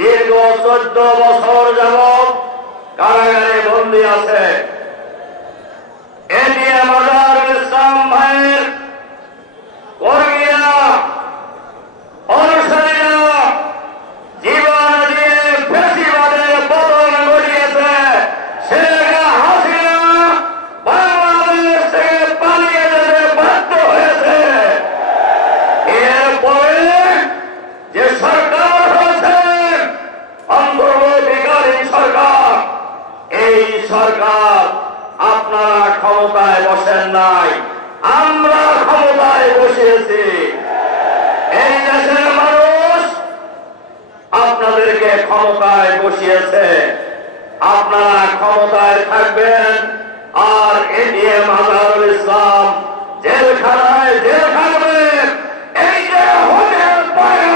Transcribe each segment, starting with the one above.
দীর্ঘ চোদ্দ বছর যাবৎ কারাগারে বন্দী আছে এটিএম আজহারুল ইসলাম ভাইয়ের কর্মীরা অনুসারীরা জীবন দিয়ে ফেসিবাদের পতন ঘটিয়েছে শেখ হাসিনা বাংলাদেশ থেকে পালিয়ে যেতে বাধ্য হয়েছে এরপরে যে সরকার হয়েছে অন্তর্বর্তীকালীন সরকার এই সরকার আপনারা ক্ষমতায় বসেন নাই আমরা ক্ষমতায় বসিয়েছি এই দেশের মানুষ আপনাদেরকে ক্ষমতায় বসিয়েছে। আপনারা ক্ষমতায় থাকবেন। আর এটিএম আজহারুল ইসলাম জেলখানায় জেল এইটা হতে পারে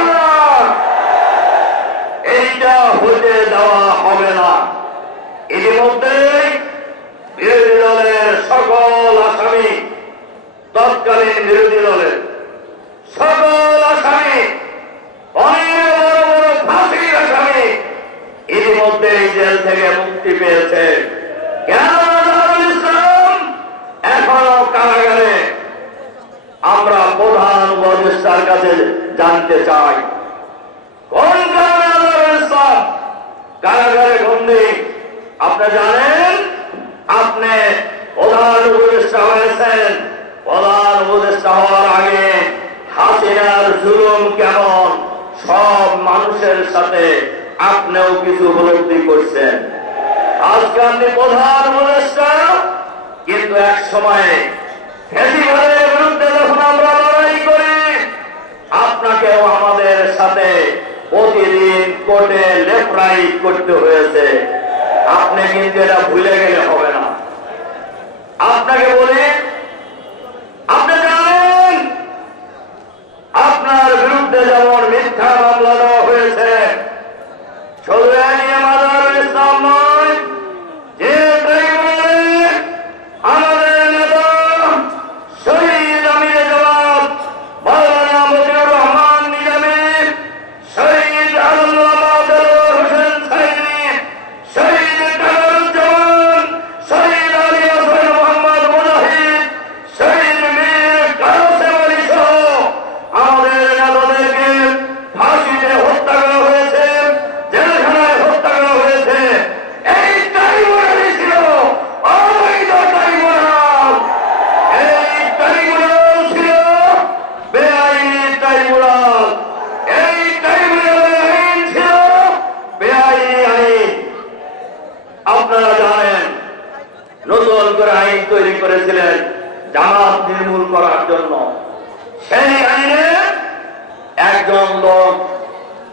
হবে না। ইতিমধ্যেই বিরোধী দলের সকল আসামি তৎকালীন বিরোধী দলের সকল আসামি অনেক বড় বড় ফাঁসির আসামি ইতিমধ্যে এই জেল থেকে মুক্তি পেয়েছে। এখনও কারাগারে। আমরা প্রধান উপদেষ্টার কাছে জানতে চাই, কোন কারাগারে বন্দী, আপনি জানেন? আপনি প্রধান উপদেষ্টা হয়েছেন। প্রধান উপদেষ্টা হওয়ার আগে হাসিনার জুলুম কেমন? সব মানুষের সাথে আপনিও কিছু উপলব্ধি করছেন। আজকে আপনি প্রধান উপদেষ্টা কিন্তু এক সময়ে ফেসিবাদের বিরুদ্ধে যখন আমরা লড়াই করি আপনাকেও আমাদের সাথে প্রতিদিন কোর্টে লেফরাইট করতে হয়েছে আপনি কিন্তু এটা ভুলে গেলে হবে না আপনাকে বলি আপনি জানেন আপনার বিরুদ্ধে যেমন মিথ্যা মামলা দেওয়া হয়েছে শুধু এনিএম আজহারুল ইসলাম নয় যে ট্রাইব্যুনালে আমাদের নেতা শহীদ আমির জবাব মাওলানা মতিউর রহমান নিজামী শহীদ আলমুল্লাহ দেলোয়ার হোসেন সাইদি শহীদ কামরুজ্জামান শহীদ আলী হাসান মোহাম্মদ মুজাহিদ শহীদ মীর কাসেম আলী সহ আমাদের নেতাদেরকে ফাঁসিতে হত্যা করা হয়েছে জেলখানায় হত্যা করা হয়েছে এই ট্রাইব্যুনালই ছিল অবৈধ ট্রাইব্যুনাল এই ট্রাইব্যুনাল ছিল বেআইনি ট্রাইব্যুনাল এই ট্রাইব্যুনালের আইন ছিল বেআইনি আইন আপনারা জানেন নতুন করে আইন তৈরি করেছিলেন জামাত নির্মূল করার জন্য। সেই আইনে একজন লোক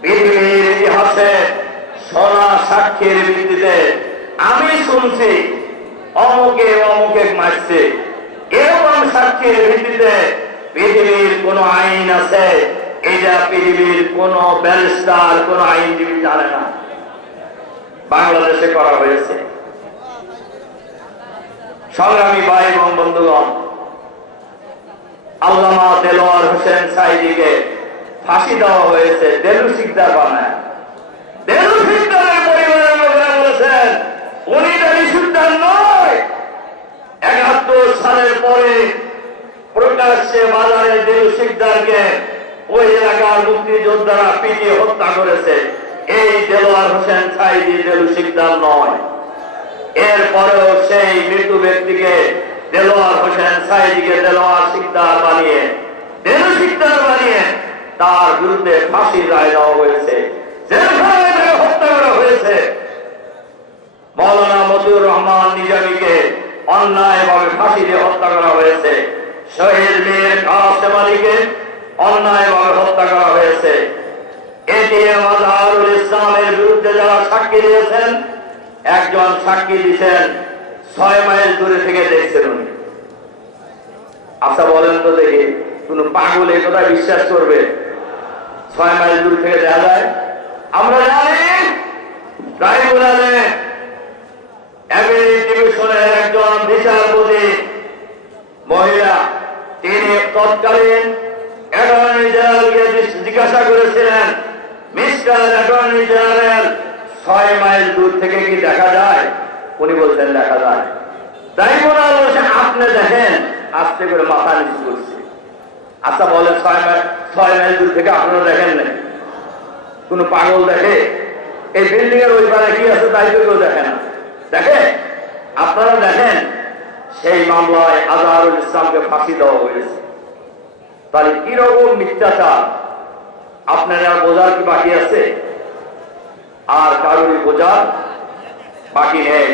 পৃথিবীর ইতিহাসে সোনা সাক্ষীর ভিত্তিতে, আমি শুনছি, অমুকে অমুকে মারছে। এরকম সাক্ষীর ভিত্তিতে পৃথিবীর কোন আইন আছে? এটা পৃথিবীর কোন ব্যারিস্টার, কোন আইনজীবী জানে না। বাংলাদেশে করা হয়েছে। সংগ্রামী ভাই এবং বন্ধুগণ, আল্লামা দেলোয়ার হোসেন সাইদিকে ফাঁসি দেওয়া হয়েছে দেলু শিকদার বানায়। দেলু শিকদারের পরিবারের লোকেরা বলেছেন, উনি নয়। একাত্তর সালের পরে প্রকাশ্যে বাজারে দেলু শিকদারকে ওই এলাকার মুক্তিযোদ্ধারা পিটিয়ে হত্যা করেছে। এই দেলোয়ার হোসেন সাইদি দেলু শিকদার নয়। এরপরেও সেই মৃত্যু ব্যক্তিকে দেলোয়ার হোসেন সাইদিকে দেলোয়ার শিকদার বানিয়ে, দেলু শিকদার বানিয়ে তার বিরুদ্ধে ফাঁসির রায় দেওয়া হয়েছে। ফাঁসি দিয়ে করা হয়েছে। করা হয়েছে। বিরুদ্ধে যারা সাক্ষী দিয়েছেন একজন সাক্ষী দিচ্ছেন ছয় মাইল দূরে থেকে দেখছেন উনি। আচ্ছা বলেন তো দেখি, কোন পাগল এই কথা বিশ্বাস করবে? ছয় মাইল দূর থেকে দেখা যায়, আমরা জানি, ট্রাইব্যুনালে একজন বিচারপতি মহিলা, তিনি তৎকালীন অ্যাটর্নি জেনারেলকে জিজ্ঞাসা করেছিলেন মিস ব্রিটিশটারের অ্যাটর্নি জেনারেল ছয় মাইল দূর থেকে কি দেখা যায়? উনি বলছেন, দেখা যায়। তাই মনে হলো আপনি দেখেন, আস্তে করে মাথা নিচু করছে। আচ্ছা বলেন, ছয় মাইল ছয় মাইল দূর থেকে আপনারা দেখেন না কোন পাগল দেখে? এই বিল্ডিং এর ওই পারে কি আছে তাই কেউ দেখে না। দেখে? আপনারা দেখেন, সেই মামলায় আজহারুল ইসলামকে ফাঁসি দেওয়া হয়েছে। তাহলে কীরকম মিথ্যাচার? আপনার বোঝার কি বাকি আছে? আর কারোরই বোঝার বাকি নেই